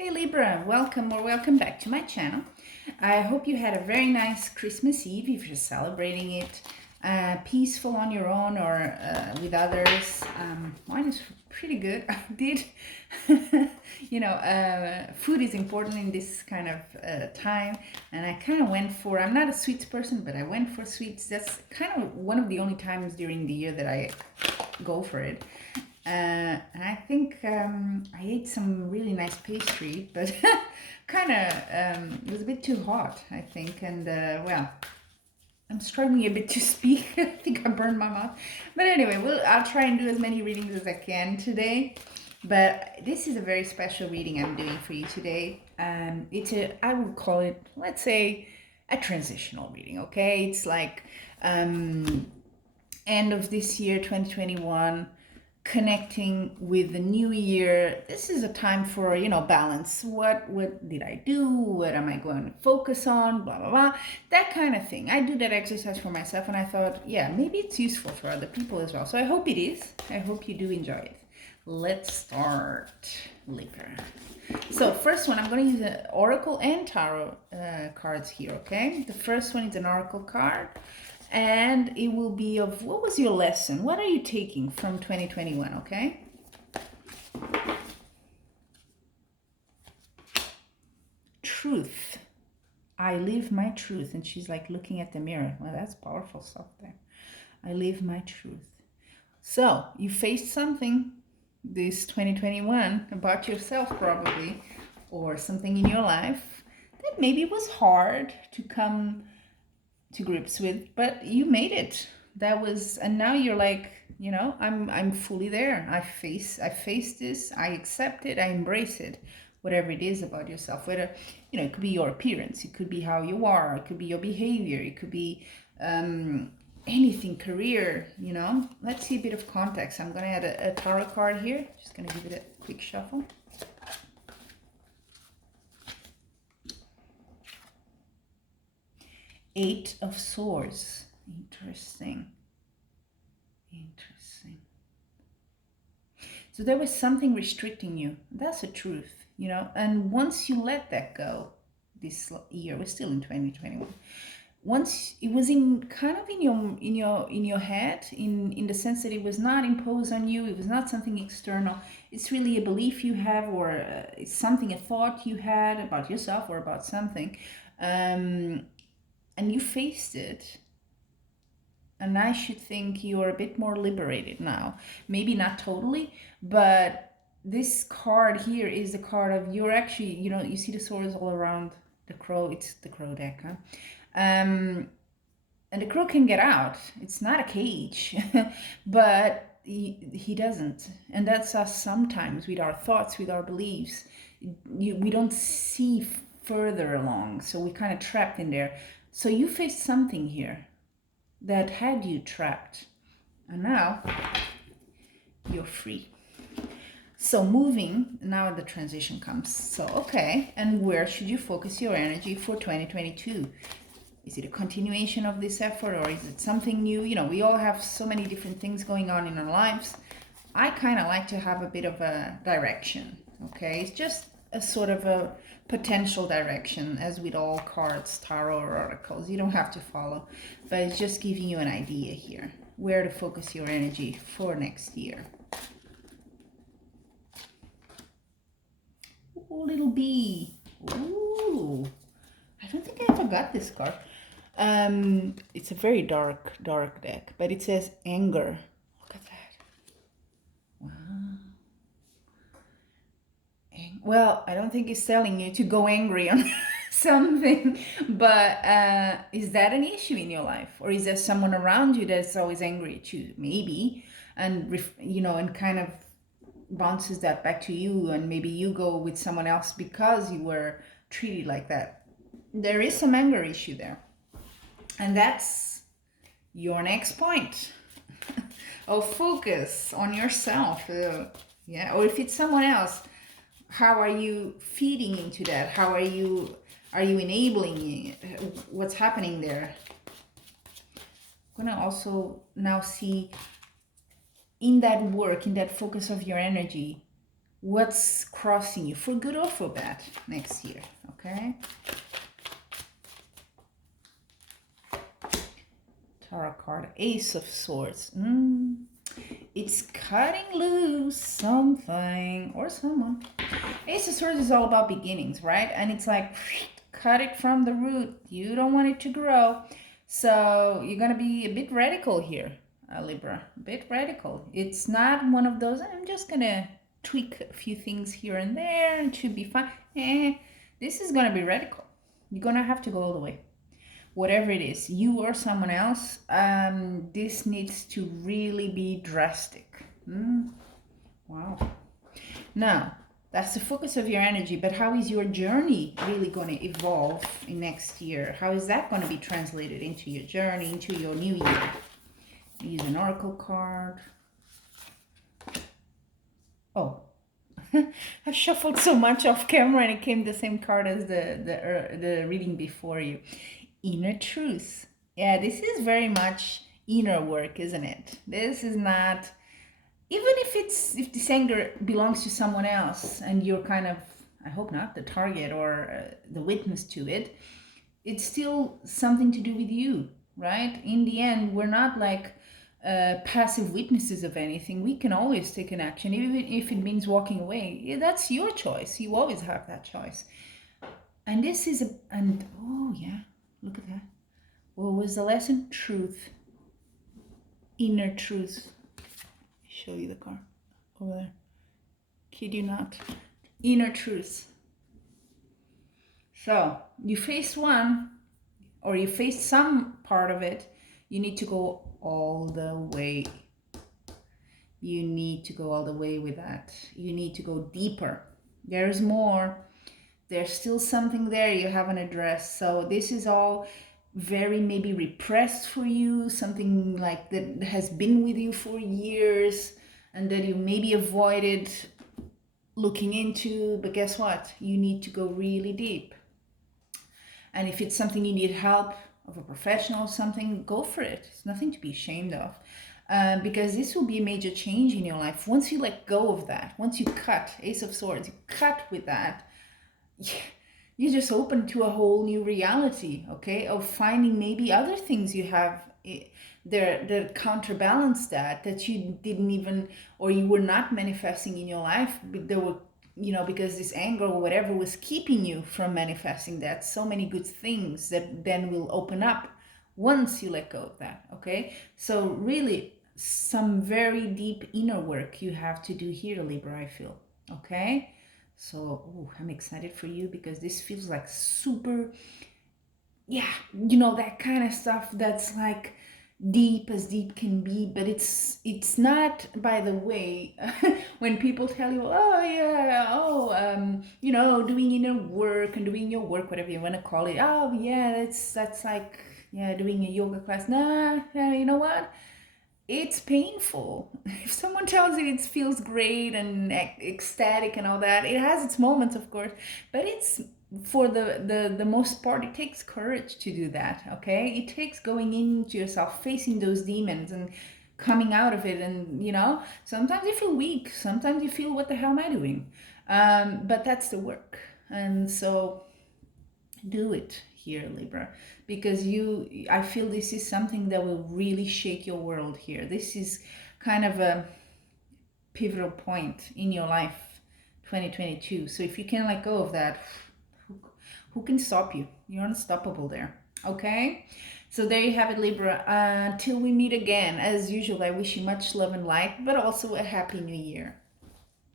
Hey Libra, welcome or welcome back to my channel. I hope you had a very nice Christmas Eve if you're celebrating it peaceful on your own or with others. Mine is pretty good. I did, food is important in this kind of time, and I kind of went for, I'm not a sweets person, but I went for sweets. That's kind of one of the only times during the year that I go for it. And I think I ate some really nice pastry, but kind of it was a bit too hot, I think. And well, I'm struggling a bit to speak. I think I burned my mouth. But anyway, I'll try and do as many readings as I can today. But this is a very special reading I'm doing for you today. I would call it, let's say, a transitional reading. Okay, it's like end of this year, 2021. Connecting with the new year. This is a time for, balance. What did I do? What am I going to focus on? Blah, blah, blah. That kind of thing. I do that exercise for myself, and I thought, yeah, maybe it's useful for other people as well. So I hope it is. I hope you do enjoy it. Let's start, Libra. So first one, I'm going to use an oracle and tarot cards here, okay? The first one is an oracle card. And it will be of, what was your lesson? What are you taking from 2021, okay? Truth. I live my truth. And she's like looking at the mirror. Well, that's powerful stuff there. I live my truth. So you faced something this 2021 about yourself probably, or something in your life that maybe was hard to come to grips with, but you made it. That was, and now you're like, I'm fully there. I face this, I accept it, I embrace it. Whatever it is about yourself, whether, it could be your appearance, it could be how you are, it could be your behavior, it could be anything, career, Let's see a bit of context. I'm gonna add a tarot card here. Just gonna give it a quick shuffle. Eight of Swords. Interesting. So there was something restricting you. That's the truth, And once you let that go, this year, we're still in 2021. Once it was in your head, in the sense that it was not imposed on you. It was not something external. It's really a belief you have, or it's something, a thought you had about yourself or about something. And you faced it, and I should think you're a bit more liberated now. Maybe not totally, but this card here is the card of, you're actually, you see the swords all around the crow. It's the crow deck, huh? And the crow can get out. It's not a cage, but he doesn't. And that's us sometimes with our thoughts, with our beliefs. We don't see further along, so we're kind of trapped in there. So you faced something here that had you trapped, and now you're free. So moving, now the transition comes. So, okay, and where should you focus your energy for 2022? Is it a continuation of this effort, or is it something new? We all have so many different things going on in our lives. I kind of like to have a bit of a direction, okay? It's just a sort of a potential direction, as with all cards, tarot, or oracles. You don't have to follow, but it's just giving you an idea here where to focus your energy for next year. Oh, little bee. Ooh, I don't think I ever got this card. It's a very dark deck, but it says anger. Look at that. Wow. Well, I don't think it's telling you to go angry on something, but is that an issue in your life? Or is there someone around you that's always angry at you? Maybe. And, and kind of bounces that back to you, and maybe you go with someone else because you were treated like that. There is some anger issue there. And that's your next point of focus on yourself. Yeah, or if it's someone else, how are you feeding into that? How are you enabling it? What's happening there? I'm gonna also now see in that work, in that focus of your energy, what's crossing you, for good or for bad, next year, okay? Tarot card, Ace of Swords. It's cutting loose something or someone. Ace of Swords is all about beginnings, right? And it's like, cut it from the root. You don't want it to grow. So you're going to be a bit radical here, Libra. A bit radical. It's not one of those, I'm just going to tweak a few things here and there and it should be fine. This is going to be radical. You're going to have to go all the way. Whatever it is, you or someone else, this needs to really be drastic. Wow. Now, that's the focus of your energy, but how is your journey really going to evolve in next year? How is that going to be translated into your journey, into your new year? Use an oracle card. Oh, I shuffled so much off camera and it came the same card as the reading before you. Inner truth. Yeah, this is very much inner work, isn't it? This is not, even if this anger belongs to someone else and you're kind of, I hope not, the target or the witness to it, it's still something to do with you, right? In the end, we're not like passive witnesses of anything. We can always take an action, even if it means walking away. Yeah, that's your choice. You always have that choice. And this is oh yeah, look at that. What was the lesson? Truth. Inner truth. Show you the card over there. Kid you not. Inner truth. So you face one, or you face some part of it, you need to go all the way. You need to go all the way with that. You need to go deeper. There's more. There's still something there you haven't addressed. So this is all very maybe repressed for you, something like that has been with you for years and that you maybe avoided looking into, but guess what? You need to go really deep. And if it's something you need help of a professional or something, go for it. It's nothing to be ashamed of. Because this will be a major change in your life. Once you let go of that, once you cut, Ace of Swords, you cut with that, you're just open to a whole new reality, okay, of finding maybe other things you have there that counterbalance that you didn't even, or you were not manifesting in your life, but there were, you know, because this anger or whatever was keeping you from manifesting that. So many good things that then will open up once you let go of that, okay? So really some very deep inner work you have to do here, Libra, I feel, okay? So I'm excited for you because this feels like super, yeah, you know, that kind of stuff that's like deep as deep can be, but it's not, by the way, when people tell you, oh yeah, oh, you know, doing inner work and doing your work, whatever you want to call it, oh yeah, that's like, yeah, doing a yoga class. Nah, you know what? It's painful. If someone tells you it feels great and ecstatic and all that, it has its moments, of course, but it's, for the most part, it takes courage to do that, okay? It takes going into yourself, facing those demons and coming out of it. And, you know, sometimes you feel weak, sometimes you feel, what the hell am I doing? But that's the work. And so do it here, Libra, because I feel this is something that will really shake your world here. This is kind of a pivotal point in your life, 2022. So if you can let go of that, who can stop you? You're unstoppable there, okay? So there you have it, Libra. Until we meet again, as usual, I wish you much love and light, but also a happy new year.